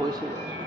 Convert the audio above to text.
微信。